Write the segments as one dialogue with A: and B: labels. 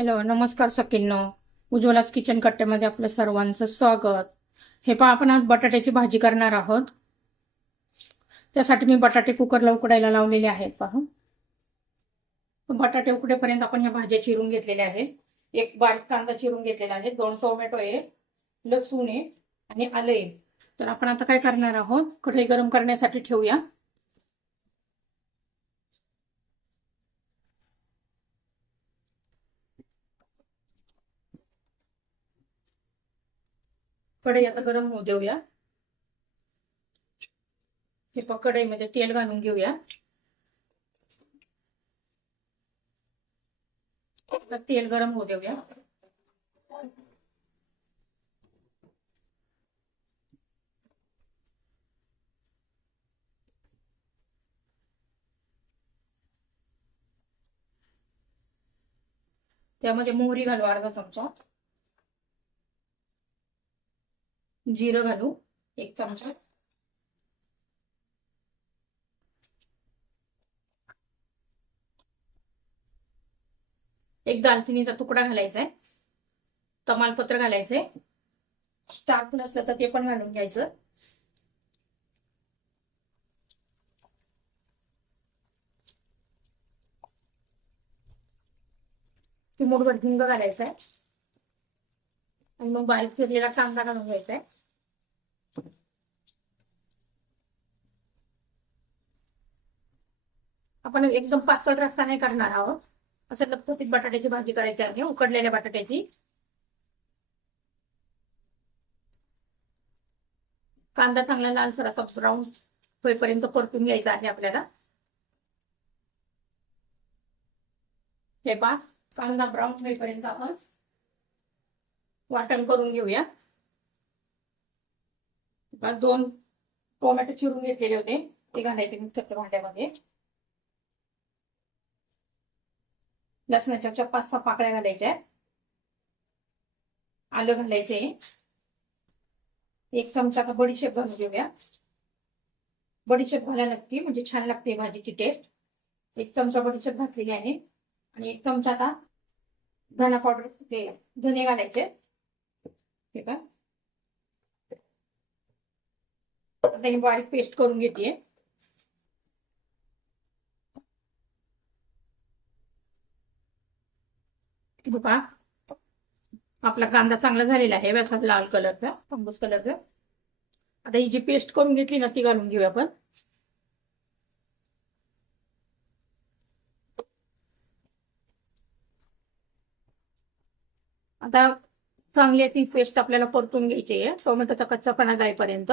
A: Hello नमस्कार सकिन्नो उज्ज्वलाच kitchen कट्ट्यामध्ये आपलं सर्वांचं स्वागत. हे पहा आपण आज बटाट्याची भाजी करणार आहोत. त्यासाठी मी बटाटे कुकरला उकडायला लावलेले आहेत पहा. बटाटे उकडेपर्यंत आपण ह्या भाज्या चिरून घेतलेल्या आहेत. एक बारीक कांदा चिरून घेतलेला आहे दोन टोमॅटो आहे लसूण आहे आणि आलं आहे तर आपण आता काय करणार आहोत? कढई गरम करण्यासाठी ठेवूया. कढई आता गरम होऊ देऊया. हे पहा कढईमध्ये म्हणजे तेल घालून घेऊया. आता तेल गरम होऊ देऊया. त्यामध्ये मोहरी घालू अर्धा चमचा. जिरं घालू एक चमचा. एक दालचिनीचा तुकडा घालायचा आहे तमालपत्र घालायचंय. स्टार नसलं असलं तर ते पण घालून घ्यायचं. चिमूटभर हिंग घालायचं आहे आणि मग बारीक फिरलेला कांदा घालून घ्यायचा आहे. आपण एकदम पातळ रस्ता नाही करणार आहोत. असं लपथपीत बटाट्याची भाजी करायची आहे. उकडलेल्या बटाट्याची. कांदा चांगला लालसर असा ब्राऊन होईपर्यंत परतून घ्यायचा आहे आपल्याला. हे पा कांदा ब्राऊन होईपर्यंत आपण वाटण करून घेऊया. दोन टोमॅटो चिरून घेतलेले होते. ते घालायचे मिक्सरच्या भांड्यामध्ये. लसणाच्या पाच सहा पाकळ्या घालायच्या. आलं घालायचे. एक चमचा का बडीशेप घालून घेऊया. बडीशेप घालायला लागते म्हणजे छान लागते भाजीची टेस्ट एक चमचा बडीशेप घातलेली आहे. आणि एक चमचा आता धना पावडर धने घालायचे. ठीक आहे आता बारीक पेस्ट करून घेते बघा, आपला कांदा चांगला झालेला आहे व्यवस्था लाल कलरचा फंगस कलरचा आता ही जी पेस्ट करून घेतली ना, ती घालून घेऊया आपण. आता चांगली आहे ती पेस्ट आपल्याला परतून घ्यायची आहे. टोमॅटोचा कच्चापणा जाईपर्यंत.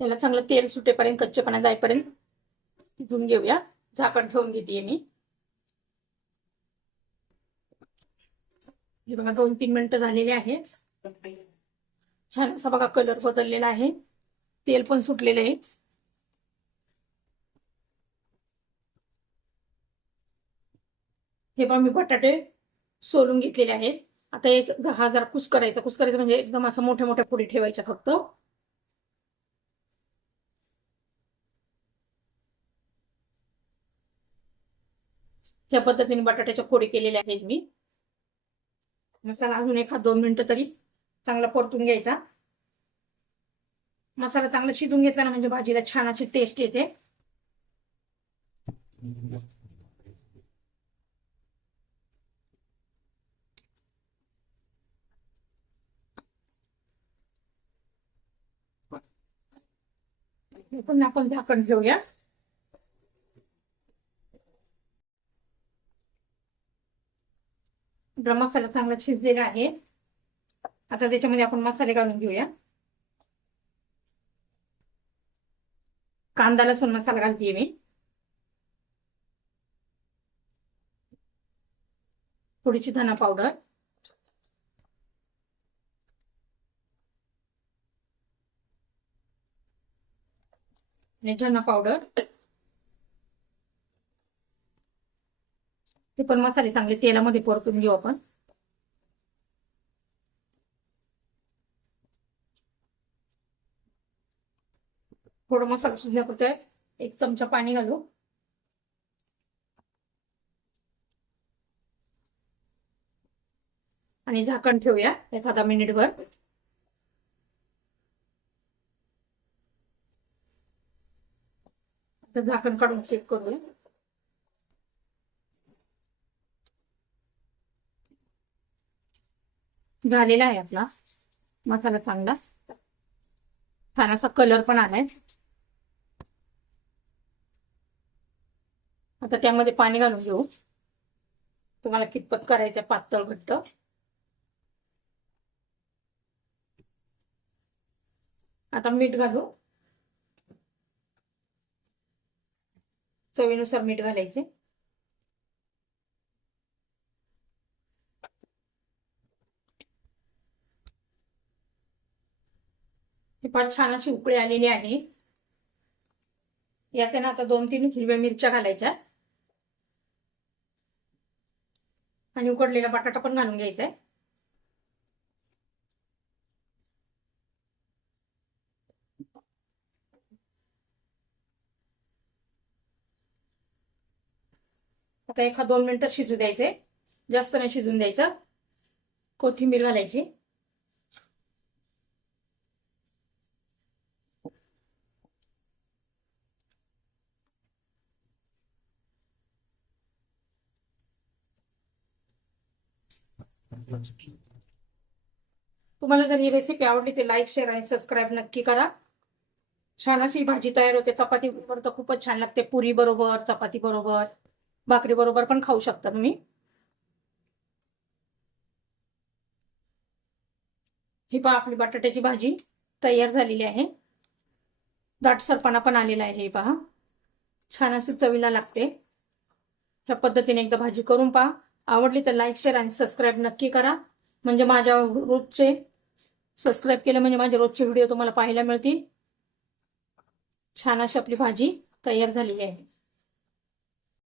A: त्याला चांगलं तेल सुटेपर्यंत कच्चेपणा जाईपर्यंत शिजून घेऊया. झाकण ठेवून घेते मी. हे बघा दोन तीन मिनिटं झालेले आहेत. छान असा बघा कलर बदललेला आहे. तेल पण सुटलेलं आहे. हे पण मी बटाटे सोलून घेतलेले आहेत. आता हे हा जरा कुस करायचा कुस करायचा म्हणजे एकदम असं मोठ्या मोठ्या पुढे ठेवायच्या फक्त. ह्या पद्धतीने बटाट्याच्या फोडी केलेल्या आहेत मी. मसाला अजून एखाद दोन मिनिटं तरी चांगला परतून घ्यायचा. मसाला चांगला शिजून घेतला ना म्हणजे भाजीला छान अशी टेस्ट येते. पुन्हा आपण झाकण घेऊया मसाला चांगला शिजलेला आहे. आता त्याच्यामध्ये आपण मसाले घालून घेऊया. कांदा लसूण मसाला घालते मी. थोडीशी धना पावडर. आणि धना पावडर ते पण मसाले चांगले तेलामध्ये परतून घेऊ आपण. थोडं मसाला शिजण्यापुरते एक चमचा पाणी घालू. आणि झाकण ठेवूया एखादा मिनिटभर तर झाकण काढून चेक करूया. झालेला आहे आपला मसाला चांगला. छान असा कलर पण आलाय. आता त्यामध्ये पाणी घालून घेऊ. तुम्हाला कितपत करायचं पातळ घट्ट. आता मीठ घालू. चवीनुसार मीठ घालायचे. हे पाच छान अशी उकळी आलेली आहे. यात ना आता दोन तीन हिरव्या मिरच्या घालायच्या. आणि उकडलेला बटाटा पण घालून घ्यायचा आहे आता एका दोन मिनिटं शिजू द्यायचे. जास्त नाही शिजून द्यायचं. कोथिंबीर घालायची. तुम्हाला जर ही रेसिपी आवडली तर लाईक शेअर आणि सबस्क्राईब नक्की करा. छान अशी भाजी तयार होते. चपाती बरोबर तर खूपच छान लागते. पुरी बरोबर चपाती बरोबर. भाकरी बरोबर पण खाऊ शकता तुम्ही. ही पहा आपली बटाट्याची भाजी तयार झालेली आहे. दाटसरपणा पण आलेला आहे हे पहा. छान अशी चवीला लागते. ह्या पद्धतीने एकदा भाजी करून पहा. आवडली तर लाईक शेअर आणि सबस्क्राईब नक्की करा. म्हणजे माझ्या रोजचे सबस्क्राईब केलं म्हणजे माझे रोजचे व्हिडिओ तुम्हाला पाहायला मिळतील. छान अशी आपली भाजी तयार झालेली आहे.